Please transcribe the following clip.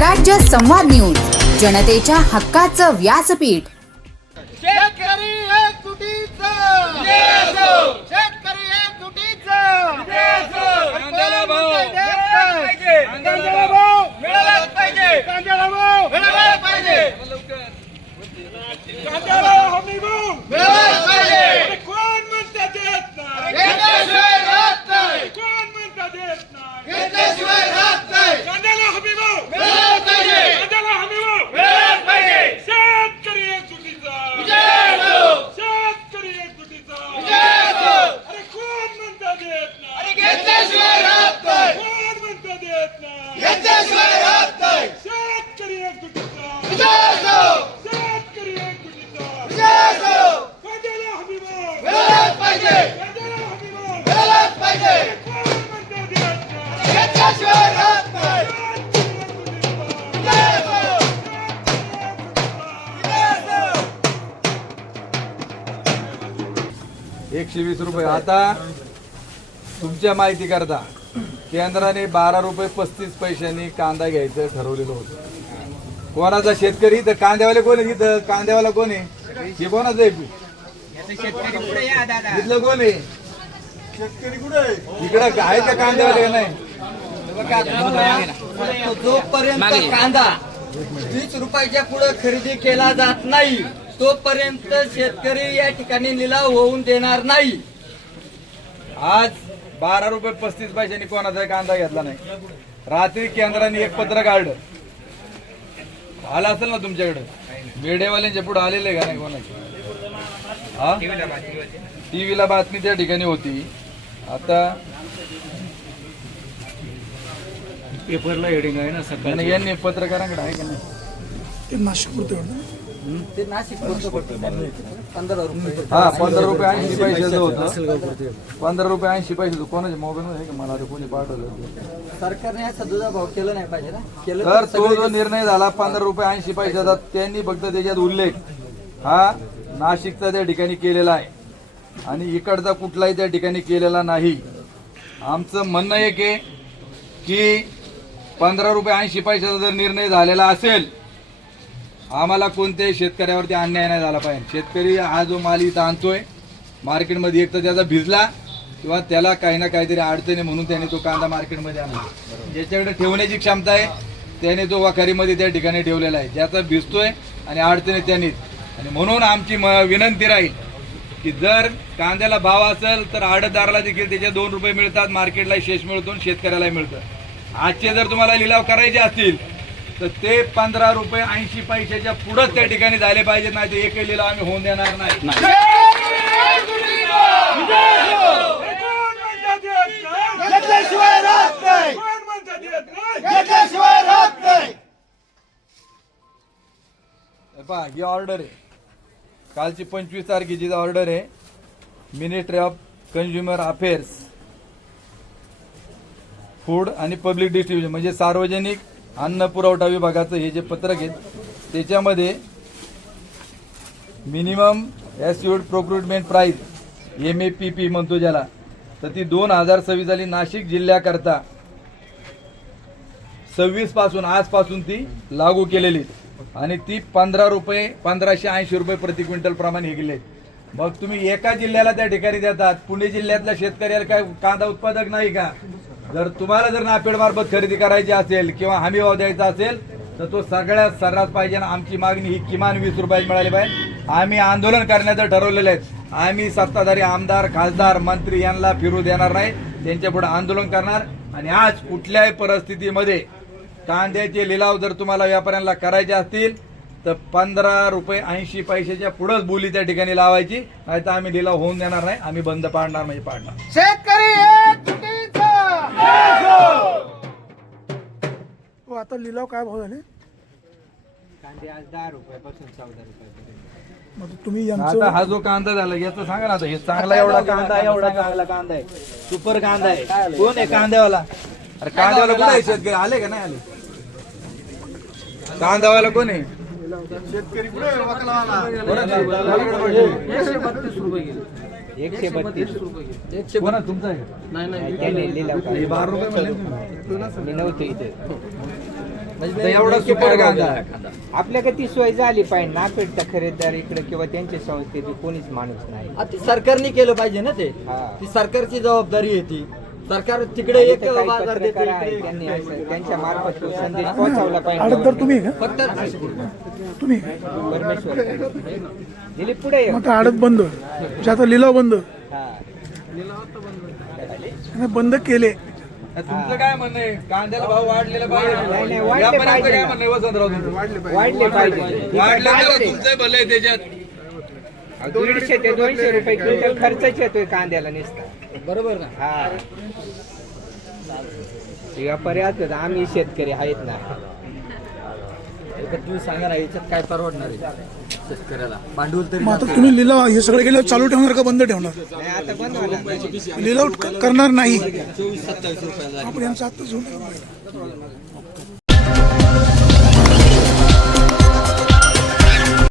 स्वराज्य संवाद न्यूज, जनतेच्या हक्काचं व्यासपीठ। शेतकरी एकजुटीचा विजय असो, शेतकरी एकजुटीचा विजय असो। कांद्याला भाव पाहिजे, कांद्याला भाव मिळालाच पाहिजे, कांद्याला भाव मिळालाच पाहिजे, कांद्याला हमी भाव मिळालाच पाहिजे। कोण म्हणता देत नाही, घेतल्याशिवाय राहत नाही, कोण म्हणता देत नाही, घेतल्याशिवाय राहत नाही। कांद्याला हमी भाव मिळालाच पाहिजे, कांद्याला हमी भाव मिळालाच पाहिजे। शेतकरी एकजुटीचा विजय असो, शेतकरी एकजुटीचा विजय असो। अरे कोण म्हणता देत नाही, अरे घेतल्याशिवाय राहत नाही, कोण म्हणता देत नाही, घेतल्याशिवाय राहत नाही। शेतकरी एकजुटीचा विजय असो, शेतकरी एकजुटीचा विजय असो। कांद्याला हमी भाव मिळालाच पाहिजे, कांद्याला हमी भाव मिळालाच पाहिजे। कोण म्हणता देत नाही, घेतल्याशिवाय राहत नाही। विजय असो, विजय असो। 120 रुपये। आता तुमच्या माहिती करता केंद्राने 12 रुपये 35 पैशांनी कांदा घ्यायचं ठरवलेलं होतं। कोणाचा शेतकरी तर कांद्यावाले कोण आहे? इथं कांद्यावाला कोण आहे? हे कोणाचं आहे? इथलं कोण आहे? शेतकरी कुठे आहे? इकडं आहे का कांद्यावाले? नाही। जोपर्यंत कांदा 20 रुपयाच्या पुढे खरेदी केला जात नाही तोपर्यंत शेतकरी या ठिकाणी लिलाव होऊन देणार नाही। आज 12 रुपये 35 पैशांनी कोणाचा कांदा घेतला नाही। रात्री केंद्राने एक पत्र काढलं, आलं असेल ना तुमच्याकडे? मीडियावाल्यांच्या पुढे आलेले का नाही कोणाचे? हा, टीव्हीला बातमी त्या ठिकाणी होती। आता पेपरला हेडिंग आहे ना सकाळी, यांनी पत्रकारांकडे आहे का नाही? ते नाशिक 15 रुपये। हा, 15 रुपये 80 पैशाचं होतं। 15 रुपये 80 पैशाचं कोणाच्या मोबाईल मध्ये आहे का? मला कोणी पाठवलं? सरकारने याचा दुजाभाव केला नाही पाहिजे ना, केलं तर तो जो निर्णय झाला 15 रुपये 80 पैशाचा, त्यांनी फक्त त्याच्यात उल्लेख हा नाशिकचा त्या ठिकाणी केलेला आहे आणि इकडचा कुठलाही त्या ठिकाणी केलेला नाही। आमचं म्हणणं एक आहे की 15 रुपये 80 पैशाचा जर निर्णय झालेला असेल, आम्हाला कोणत्याही शेतकऱ्यावरती अन्याय नाही झाला पाहिजे। शेतकरी हा जो माल इथं आणतोय मार्केटमध्ये, एक तर त्याचा भिजला किंवा त्याला काही ना काहीतरी अडचणी म्हणून त्याने तो कांदा मार्केटमध्ये आणला। ज्याच्याकडे ठेवण्याची क्षमता आहे त्याने तो वाखारीमध्ये त्या ठिकाणी ठेवलेला आहे, ज्याचा भिजतोय आणि अडचणी त्यांनीच। आणि म्हणून आमची विनंती राहील की जर कांद्याला भाव असेल तर आडतदाराला देखील त्याचे 2 रुपये मिळतात, मार्केटला शेष मिळतो आणि शेतकऱ्याला मिळतं। आजचे जर तुम्हाला लिलाव करायचे असतील तर ते 15 रुपये 80 पैशाच्या पुढेच त्या ठिकाणी झाले पाहिजेत, नाही तर एकही लिलाव आम्ही होऊन देणार नाही। घेतल्याशिवाय राहत नाही, घेतल्याशिवाय राहत नाही। पहा, ही ऑर्डर आहे, कालची 25 तारखेची ऑर्डर आहे। Ministry of consumer affairs, food आणि पब्लिक डिस्ट्रीब्युशन म्हणजे सार्वजनिक अन्न पुरवठा विभागाचं हे जे पत्रक आहे त्याच्यामध्ये मिनिमम ॲस्युर्ड प्रोक्युरमेंट प्राइस MAPP म्हणतो ज्याला, तर ती 2026 झाली नाशिक जिल्ह्याकरता 26 पासून आजपासून ती लागू केलेली आणि ती 15 रुपये 1580 रुपये प्रति क्विंटल प्रमाणे हे गेले। मग तुम्ही एका जिल्ह्याला त्या ठिकाणी देतात, पुणे जिल्ह्यातल्या शेतकऱ्याला काय कांदा उत्पादक नाही का? जर तुम्हाला जर नापेड मार्फत खरेदी करायची असेल किंवा हमी भाव द्यायचा असेल तर तो सगळ्यात सर्रास पाहिजे ना। आमची मागणी ही किमान 20 रुपये मिळाली पाहिजे। आम्ही आंदोलन करण्याचं ठरवलेलं आहे। आम्ही सत्ताधारी आमदार, खासदार, मंत्री यांना फिरू देणार नाही, त्यांच्या पुढे आंदोलन करणार। आणि आज कुठल्याही परिस्थितीमध्ये कांद्याचे लिलाव जर तुम्हाला व्यापाऱ्यांना करायचे असतील तर 15 रुपये 80 पैशाच्या पुढेच बोली त्या ठिकाणी लावायची, नाही तर आम्ही लिलाव होऊन देणार नाही, आम्ही बंद पाडणार म्हणजे पाडणार। शेतकरी एकजुटीचा तो आता लिलाव काय भाव झाले? कांदे आज 10 रुपयापासून 14 रुपयापर्यंत। मग तुम्ही आता हा जो कांदा झाला याचं सांगा ना, आता हे चांगला एवढा कांदा आहे, एवढा चांगला कांदा आहे, सुपर कांदा आहे, कोण आहे कांद्यावाला? अरे कांद्यावाला कोण आहे? शेतकरी आले का नाही आले? कांदावाला कोण आहे? शेतकरी कुठे? 132 रुपये गेले। 132 कोणा तुमचा आहे का? त्याने लिलाव हे 12 रुपये म्हणले तुम्ही. मी नव्हतो इथे तर एवढा सुपर कांदा आपल्याकडे ती सोय झाली पाहिजे ना पेटता खरेदीदार इकडे किंवा त्यांच्या संस्थेत कोणीच माणूस नाही आता सरकारने केलं पाहिजे ना ते हा. ती सरकारची जबाबदारी आहे ती सरकार तिकडे एक इथं काही बाजार देते पत्रकार आहे, इकडे- त्यांनी असं त्यांच्या मार्फत तो संदेश पोहोचवला आडतदार पाहिजे तुम्ही आहे का फक्त तुम्ही परमेश्वर दिली पुढे ये. मग आता आडत बंद म्हणजे आता लिलाव बंद हा. आणि बंद केले तुमचं काय म्हणणं आहे कांद्याला भाव वाढलेला पाहिजे नाही, वाढले व्यापाऱ्यांचं पाहिजे काय ना. म्हणणं आहे वसंतराव तुमचं? वाढले पाहिजे वाढले तुमचं भलं आहे त्याच्यात 150 ते 200 रुपये क्विंटल खर्चच येतोय कांद्याला नुसता बरोबर ना हा व्यापारी असतात आम्ही शेतकरी आहेत ना एकदा तुम्ही सांगा ना याच्यात काय परवडणार आहे शेतकऱ्याला भांडवल तरी मग आता तुम्ही लिलाव हे सगळे गेल्यावर चालू ठेवणार का बंद ठेवणार नाही आता बंद होणार लिलाव करणार नाही 24-27 रुपयाला आपण यांचा आत्ताच होणार